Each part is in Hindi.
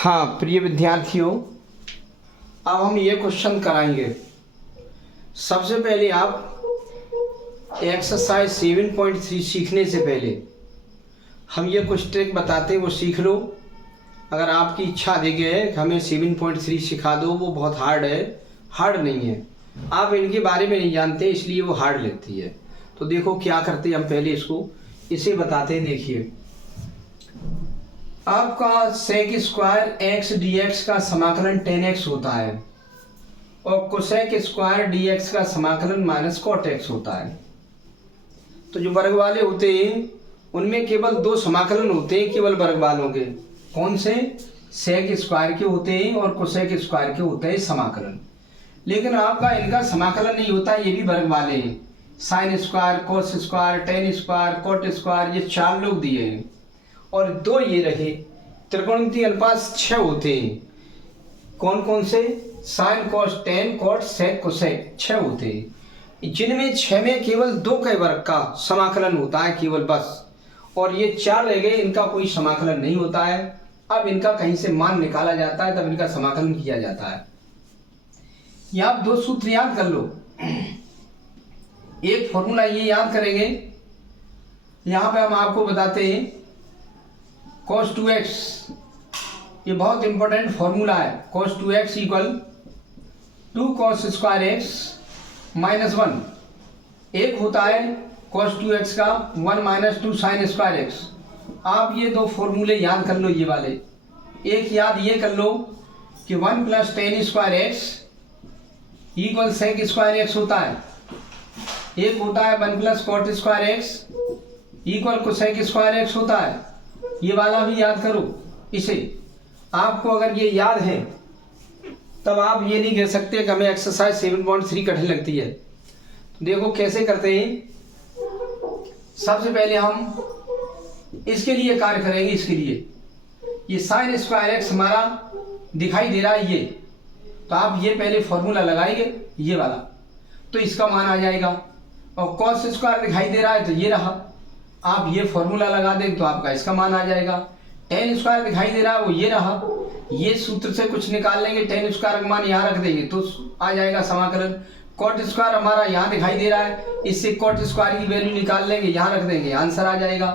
हाँ प्रिय विद्यार्थियों, अब हम ये क्वेश्चन कराएंगे। सबसे पहले आप एक्सरसाइज 7.3 सीखने से पहले हम ये कुछ ट्रिक बताते हैं, वो सीख लो। अगर आपकी इच्छा देखी है कि हमें 7.3 सिखा दो, वो बहुत हार्ड है। हार्ड नहीं है, आप इनके बारे में नहीं जानते इसलिए वो हार्ड लगती है। तो देखो क्या करते हैं हम, पहले इसे बताते हैं। देखिए, आपका sec square x d x का समाकलन 10x होता है और कोसेक स्क्वायर डी एक्स का समाकलन माइनस कॉट एक्स होता है। तो जो वर्ग वाले होते हैं उनमें केवल दो समाकलन होते हैं, केवल वर्ग वालों के। कौन से? सेक स्क्वायर के होते हैं और कोसेक स्क्वायर के होते हैं समाकलन। लेकिन आपका इनका समाकलन नहीं होता, ये भी वर्ग वाले हैं। Sine square, cos square, tan square, cot square, ये 4 लोग दिए हैं और 2 ये रहे। त्रिकोणमितीय अनुपात 6 होते हैं। कौन कौन से? साइन, कॉस, टेन, कॉट, सेक, कोसेक, 6 होते हैं, जिनमें 6 में केवल 2 के वर्ग का समाकलन होता है केवल, बस। और ये 4 रह गए, इनका कोई समाकलन नहीं होता है। अब इनका कहीं से मान निकाला जाता है, तब इनका समाकलन किया जाता है। ये आप 2 सूत्र याद कर लो। एक फॉर्मूला ये याद करेंगे, यहां पे हम आपको बताते हैं cos 2x, ये बहुत इंपॉर्टेंट फॉर्मूला है। cos 2x equal 2 cos square x minus 1। एक होता है cos 2x का 1 माइनस 2 साइन स्क्वायर एक्स। आप ये 2 फॉर्मूले याद कर लो, ये वाले। एक याद ये कर लो कि 1 plus tan square x equal sec square x होता है। एक होता है 1 plus cot square x equal cosec square x होता है। ये वाला भी याद करो इसे। आपको अगर ये याद है तब आप ये नहीं कह सकते कि हमें एक्सरसाइज 7.3 कठिन लगती है। देखो कैसे करते हैं। सबसे पहले हम इसके लिए कार्य करेंगे। इसके लिए ये साइन स्क्वायर एक्स हमारा दिखाई दे रहा है, ये तो आप ये पहले फॉर्मूला लगाएंगे, ये वाला, तो इसका मान आ जाएगा। और कॉस स्क्वायर दिखाई दे रहा है तो ये रहा, आप ये फॉर्मूला लगा दें तो आपका इसका मान आ जाएगा। टेन स्क्वायर दिखाई दे रहा है, वो ये रहा, ये सूत्र से कुछ निकाल लेंगे, टेन स्क्वायर का मान यहाँ रख देंगे तो आ जाएगा समाकलन। कॉट स्क्वायर हमारा यहाँ दिखाई दे रहा है, इससे कॉट स्क्वायर की वैल्यू निकाल लेंगे, यहाँ रख देंगे, आंसर आ जाएगा।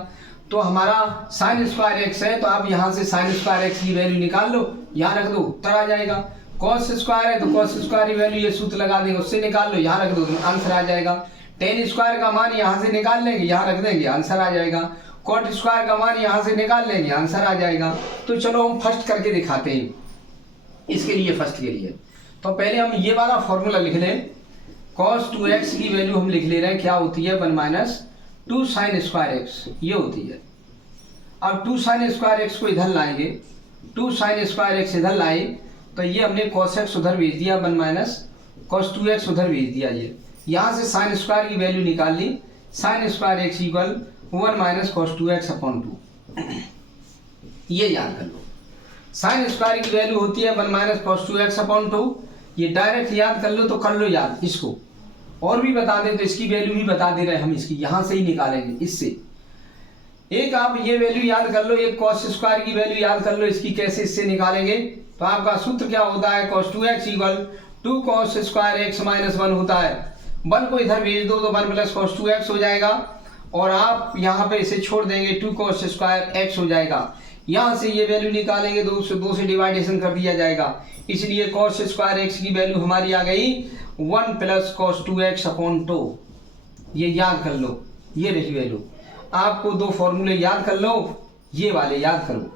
तो हमारा साइन स्क्वायर एक्स है तो आप यहाँ से साइन स्क्वायर एक्स की वैल्यू निकाल लो, यहाँ रख दो, उत्तर आ जाएगा। कॉस स्क्वायर है तो कॉस स्क्वायर की वैल्यू ये सूत्र लगा देंगे, उससे निकाल लो, यहाँ रख दो, आंसर आ जाएगा। टेन स्क्वायर का मान यहाँ से निकाल लेंगे, यहाँ रख देंगे, आंसर आ जाएगा। कॉट स्क्वायर का मान यहाँ से निकाल लेंगे, आंसर आ जाएगा। तो चलो हम फर्स्ट करके दिखाते हैं। इसके लिए फर्स्ट के लिए तो पहले हम ये वाला फॉर्मूला लिख लें। cos 2x की वैल्यू हम लिख ले रहे हैं, क्या होती है? 1 माइनस 2 साइन स्क्वायर एक्स, ये होती है। अब 2 साइन स्क्वायर एक्स को इधर लाएंगे, 2 साइन स्क्वायर एक्स इधर लाए तो ये हमने cos x उधर भेज दिया, 1 माइनस cos 2x उधर भेज दिया। ये यहाँ से साइन स्क्वायर की वैल्यू निकाल ली, sine square x equal 1 minus cos 2x upon 2। ये याद कर लो, साइन स्क्वायर की वैल्यू होती है 1 माइनस cos 2x अपॉन 2। ये डायरेक्ट याद कर लो तो कर लो याद इसको, और भी बता दें तो इसकी वैल्यू भी बता दे रहे हैं हम, इसकी यहाँ से ही निकालेंगे इससे। एक आप ये वैल्यू याद कर लो, एक cos स्क्वायर की वैल्यू याद कर लो, इसकी कैसे इससे निकालेंगे। तो आपका सूत्र क्या होता है? cos 2x equal 2 cos square x minus 1 होता है। 1 को इधर भेज दो तो 1 प्लस cos 2x हो जाएगा और आप यहाँ पे इसे छोड़ देंगे, 2 cos स्क्वायर एक्स हो जाएगा। यहाँ से ये वैल्यू निकालेंगे, 2 से डिवाइडेशन कर दिया जाएगा, इसलिए cos स्क्वायर एक्स की वैल्यू हमारी आ गई 1 प्लस cos 2x अपॉन 2। ये याद कर लो, ये रही वैल्यू। आपको 2 फॉर्मूले याद कर लो, ये वाले याद करो।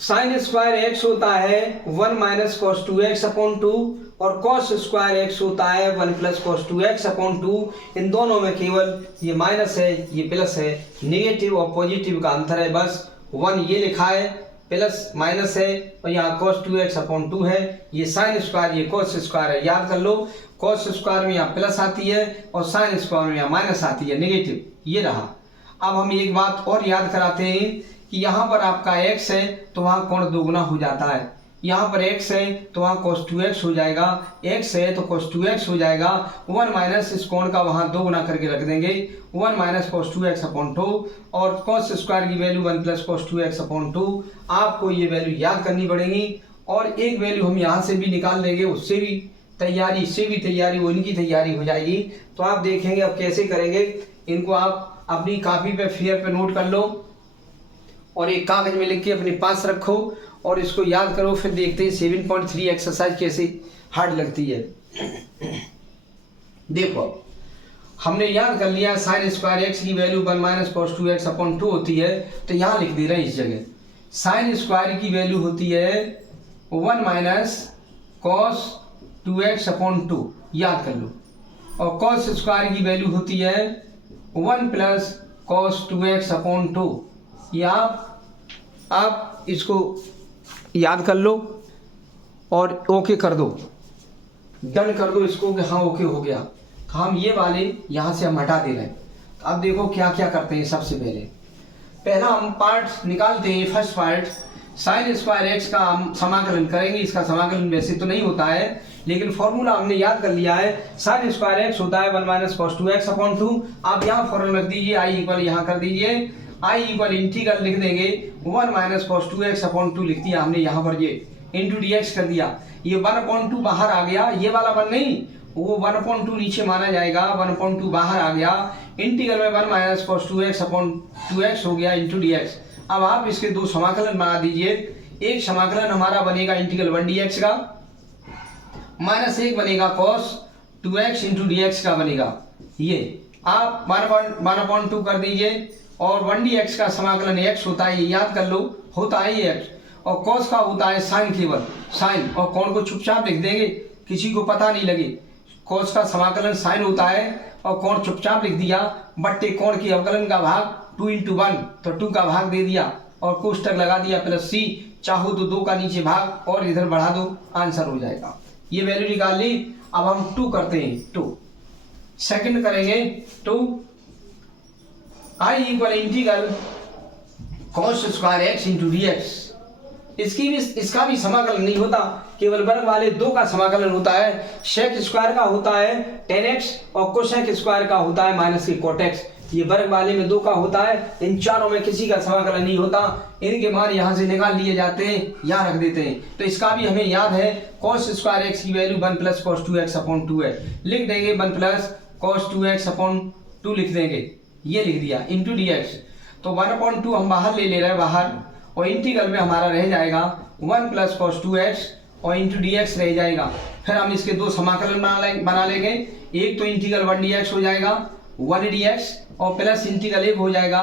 साइन स्क्वायर एक्स होता है 1 माइनस cos 2x अपॉन 2 और cos स्क्वायर एक्स होता है 1 प्लस cos 2x अपॉन 2। इन दोनों में केवल ये माइनस है, ये प्लस है, नेगेटिव और पॉजिटिव का अंतर है बस। 1 ये लिखा है, प्लस माइनस है, और यहाँ cos 2x अपॉन 2 है। ये साइन स्क्वायर, ये cos स्क्वायर है, याद कर लो। cos स्क्वायर में यहाँ प्लस आती है और साइन स्क्वायर में यहाँ माइनस आती है, नेगेटिव, ये रहा। अब हम एक बात और याद कराते हैं कि यहाँ पर आपका x है तो वहाँ कोण दोगुना हो जाता है। यहाँ पर x है तो वहाँ cos 2x हो जाएगा, x है तो cos 2x हो जाएगा, 1 माइनस इस कोण का वहाँ 2 गुना करके रख देंगे, 1 माइनस cos 2x अपॉन 2 और cos स्क्वायर की value 1 plus cos 2x upon 2। आपको ये वैल्यू याद करनी पड़ेगी और एक वैल्यू हम यहाँ से भी निकाल देंगे, उससे भी तैयारी, इससे भी तैयारी, वो इनकी तैयारी हो जाएगी। तो आप देखेंगे अब कैसे करेंगे, इनको आप अपनी कॉपी पे फेयर पे नोट कर लो और एक कागज में लिख के अपने पास रखो और इसको याद करो, फिर देखते हैं 7.3 एक्सरसाइज कैसे हार्ड लगती है। देखो हमने याद कर लिया साइन स्क्वायर एक्स की value 1 minus cos 2x upon 2 होती है, तो यहाँ लिख दे रहे हैं इस जगह साइन स्क्वायर की वैल्यू होती है 1 माइनस कॉस 2x अपॉन 2, याद कर लो, और कॉस स्क्वायर की वैल्यू होती है 1 प्लस कॉस 2x अपॉन 2। या आप इसको याद कर लो और ओके कर दो, डन कर दो इसको कि हाँ ओके हो गया। तो हम ये वाले यहाँ से हम हटा दे रहे हैं। तो अब देखो क्या क्या करते हैं। सबसे पहला हम पार्ट निकालते हैं। First part sign square x का हम समाकलन करेंगे। इसका समाकलन वैसे तो नहीं होता है, लेकिन फॉर्मूला हमने याद कर लिया है। साइन स्क्वायर एक्स होता है 1 माइनस कॉस 2x अपॉन 2। आप यहाँ फॉर्मूला रख दीजिए, आई इक्वल यहाँ कर दीजिए, आई इक्वल इंटीग्रल लिख देंगे 1 माइनस कॉस 2x अपॉन 2 लिख दिया हमने यहाँ पर, ये इंटू dx कर दिया। ये 1/2 बाहर आ गया, ये वाला 1 नहीं, वो 1/2 नीचे माना जाएगा, 1/2 बाहर आ गया। इंटीग्रल में 1 minus cos 2x upon 2x हो गया इंटू dx। अब आप इसके दो समाकलन बना दीजिए। एक समाकलन हमारा बनेगा इंटीग्रल 1 dx का, माइनस एक बनेगा cos 2x इंटू dx का बनेगा। ये आप 1/2 कर दीजिए और 1 dx का समाकलन x होता है, ये याद कर लो, होता है ये x, और cos का होता है साइन, केवल साइन, और कोण को चुपचाप लिख देंगे, किसी को पता नहीं लगे। cos का समाकलन साइन होता है और कोण चुपचाप लिख दिया, बट्टे कोण की अवकलन का भाग 2 इंटू 1, तो 2 का भाग दे दिया और कोष्टक लगा दिया प्लस c, चाहो तो 2 का नीचे भाग और इधर बढ़ा दो, आंसर हो जाएगा। ये वैल्यू निकाल ली। अब हम 2 करते हैं, 2 सेकंड करेंगे। 2 I equal integral cos square x into dx। इसका भी समाकलन नहीं होता, केवल वर्ग वाले 2 का समाकलन होता है। सेक स्क्वायर का होता है tan x और कोसेक स्क्वायर का होता है माइनस के cot x। ये वर्ग वाले में 2 का होता है, इन चारों में किसी का समाकलन नहीं होता। इनके मान यहाँ से निकाल लिए जाते हैं, यहाँ रख देते हैं। तो इसका भी हमें याद है, cos स्क्वायर एक्स की value 1 plus cos 2x upon 2 है, लिख देंगे 1 प्लस कॉस 2x अपॉन 2 लिख देंगे, ये लिख दिया इंटू dx। तो 1/2 हम बाहर ले रहे हैं बाहर, और इंटीग्रल में हमारा रह जाएगा 1 प्लस कॉस 2x और इंटू dx रह जाएगा। फिर हम इसके दो समाकलन बना लेंगे। एक तो इंटीग्रल 1 dx हो जाएगा 1 dx और प्लस इंटीग्रल एक हो जाएगा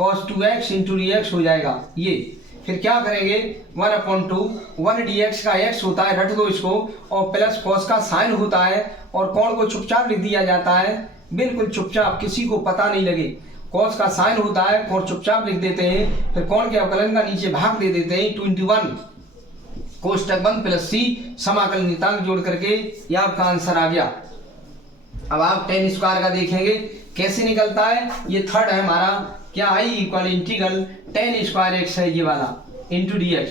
cos 2x इंटू dx हो जाएगा। ये फिर क्या करेंगे 1/2, 1 dx का x होता है, रट दो इसको, और प्लस cos का साइन होता है और कोण को चुपचाप लिख दिया जाता है, बिल्कुल चुपचाप, किसी को पता नहीं लगे। cos का साइन होता है, कोण चुपचाप लिख देते हैं, फिर कोण के अवकलन का नीचे भाग दे देते हैं 2 इंटू 1 कोष्टक बंद प्लस c, समाकलन नियतांक जोड़ करके ये आपका आंसर आ गया। अब आप tan स्क्वायर का देखेंगे कैसे निकलता है। ये थर्ड है हमारा, क्या I equal integral tan square x है ये वाला इंटू dx।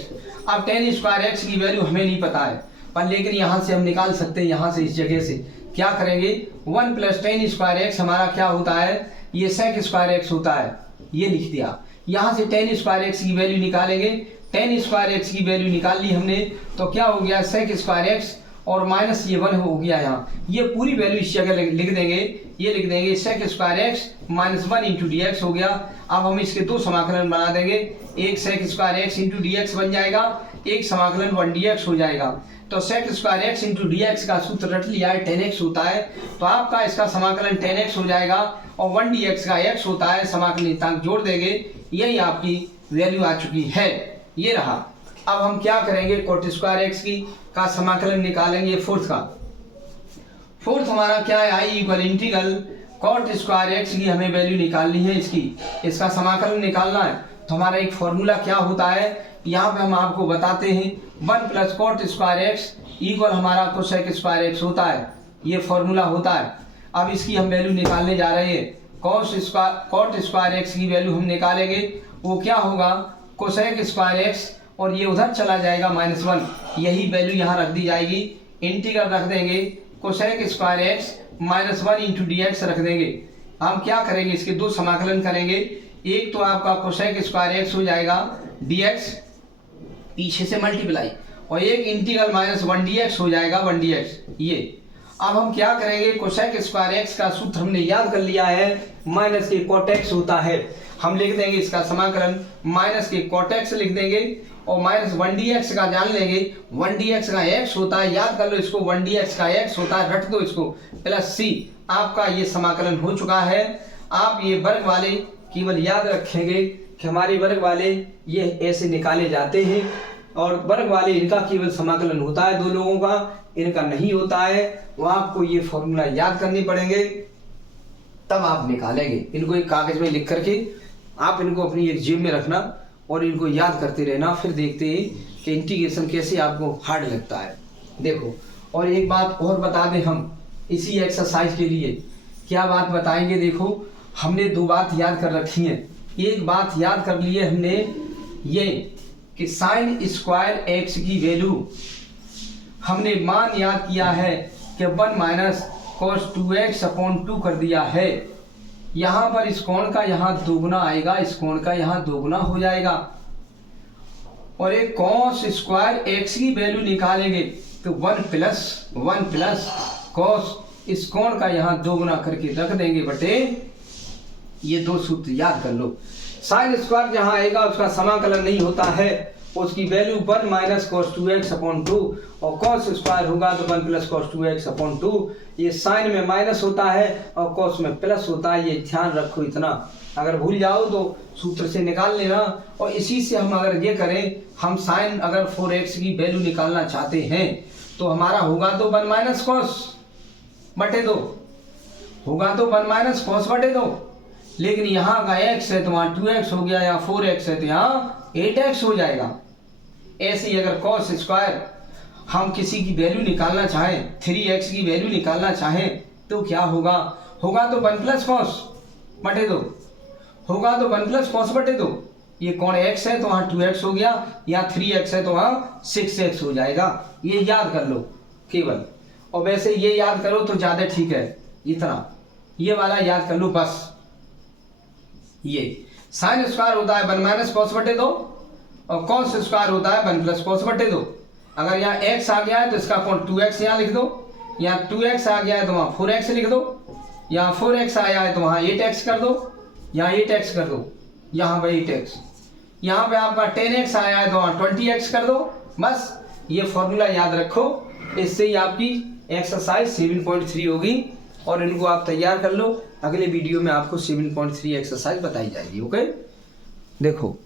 अब tan स्क्वायर एक्स की वैल्यू हमें नहीं पता है, पर लेकिन यहाँ से हम निकाल सकते हैं, यहाँ से इस जगह से क्या करेंगे 1 प्लस tan स्क्वायर एक्स हमारा क्या होता है, ये sec स्क्वायर एक्स होता है, ये लिख दिया। यहाँ से tan स्क्वायर एक्स की वैल्यू निकालेंगे, tan स्क्वायर एक्स की वैल्यू निकाल ली हमने, तो क्या हो गया sec स्क्वायर एक्स और माइनस ये 1 हो गया। यहाँ ये पूरी वैल्यू इस जगह लिख देंगे, ये लिख देंगे sec square x minus 1 into dx हो गया। अब हम इसके दो समाकलन बना देंगे, एक sec square x into dx बन जाएगा, एक समाकलन 1 dx हो जाएगा। तो sec square x into dx का सूत्र रट लिया है, tan x होता है, तो आपका इसका समाकलन tan x हो जाएगा और 1 dx का x होता है, समाकलन नियतांक जोड़ देंगे, यही आपकी वैल्यू आ चुकी है, ये रहा। अब हम क्या करेंगे cot स्क्वायर एक्स की का समाकलन निकालेंगे, फोर्थ हमारा क्या है, I equal integral cot square x की हमें वैल्यू निकालनी है, इसका समाकलन निकालना है। तो हमारा एक फॉर्मूला क्या होता है, यहाँ पे हम आपको बताते हैं, 1 plus cot square x equal हमारा कोसेक स्क्वायर एक्स होता है, ये फॉर्मूला होता है। अब इसकी हम वैल्यू निकालने जा रहे हैं, cot स्क्वायर एक्स की वैल्यू हम निकालेंगे, वो क्या होगा कोसेक स्क्वायर एक्स और ये उधर चला जाएगा -1, यही वैल्यू यहाँ रख दी जाएगी। इंटीग्रल रख देंगे cosec square x -1 into D x रख देंगे। हम क्या करेंगे, इसके दो समाकलन करेंगे। एक तो आपका कोसेक स्क्वायर एक्स हो जाएगा dx पीछे से मल्टीप्लाई, और एक इंटीग्रल -1 dx हो जाएगा 1 dx। ये अब हम क्या करेंगे, कोसेक स्क्वायर एक्स का सूत्र हमने याद कर लिया है, माइनस के cot x होता है। हम लिख देंगे इसका समाकलन माइनस के cot x लिख देंगे, और -1 dx का जान लेंगे। 1 dx का x होता है, याद कर लो इसको, 1 dx का x होता है, रट दो इसको, प्लस c। आपका ये समाकलन हो चुका है। आप ये वर्ग वाले केवल याद रखेंगे कि हमारे वर्ग वाले ये ऐसे निकाले जाते हैं, और वर्ग वाले इनका केवल समाकलन होता है 2 लोगों का, इनका नहीं होता है। वो आपको ये फॉर्मूला याद करने पड़ेंगे, तब आप निकालेंगे। इनको एक कागज में लिख करके आप इनको अपनी एक जेब में रखना और इनको याद करते रहना, फिर देखते हैं कि इंटीग्रेशन कैसे आपको हार्ड लगता है। देखो, और एक बात और बता दें हम इसी एक्सरसाइज के लिए, क्या बात बताएंगे। देखो, हमने 2 बात याद कर रखी है। एक बात याद कर लिए हमने ये कि साइन स्क्वायर एक्स की वैल्यू हमने मान याद किया है कि 1 माइनस cos 2x/2 कर दिया है। यहाँ पर इस कोण का यहाँ दोगुना आएगा, इस कोण का यहाँ दोगुना हो जाएगा, और एक cos स्क्वायर एक्स की वैल्यू निकालेंगे तो 1 प्लस cos, इस कोण का यहाँ दोगुना करके रख देंगे बटे ये 2 सूत्र याद कर लो। साइन स्क्वायर जहाँ आएगा उसका समाकलन नहीं होता है, उसकी वैल्यू 1 माइनस cos 2x/2, और cos स्क्वायर होगा तो 1 प्लस cos 2x/2। ये साइन में माइनस होता है और cos में प्लस होता है, ये ध्यान रखो इतना। अगर भूल जाओ तो सूत्र से निकाल लेना। और इसी से हम अगर ये करें, हम साइन अगर 4x की वैल्यू निकालना चाहते हैं तो हमारा होगा तो 1 माइनस cos बटे 2 होगा, तो 1 माइनस cos बटे 2। लेकिन यहाँ का x है तो वहाँ 2x हो गया, या 4x है तो यहाँ 8x हो जाएगा। ऐसे ही अगर cos स्क्वायर हम किसी की वैल्यू निकालना चाहें, 3x की वैल्यू निकालना चाहें तो क्या होगा, होगा तो 1 प्लस cos बटे 2 होगा, तो 1 प्लस cos बटे 2। ये कौन x है तो वहाँ 2x हो गया, या 3x है तो वहाँ 6x हो जाएगा। ये याद कर लो केवल, और वैसे ये याद करो तो ज़्यादा ठीक है। इतना ये वाला याद कर लो बस। ये साइन स्क्वायर होता है 1 माइनस cos बटे 2, और cos स्क्वायर होता है 1 प्लस cos बटे 2। अगर यहाँ x आ गया है तो इसका कोण 2x यहाँ लिख दो, यहाँ 2x आ गया है तो वहाँ 4x लिख दो, यहाँ 4x आया है तो वहाँ 8x कर दो, यहाँ 8x कर दो, यहाँ पे 8x, यहाँ पे आपका 10x आया है तो वहाँ 20x कर दो। बस ये फॉर्मूला याद रखो, इससे ही आपकी एक्सरसाइज 7.3 होगी, और इनको आप तैयार कर लो। अगले वीडियो में आपको 7.3 एक्सरसाइज बताई जाएगी। ओके, देखो।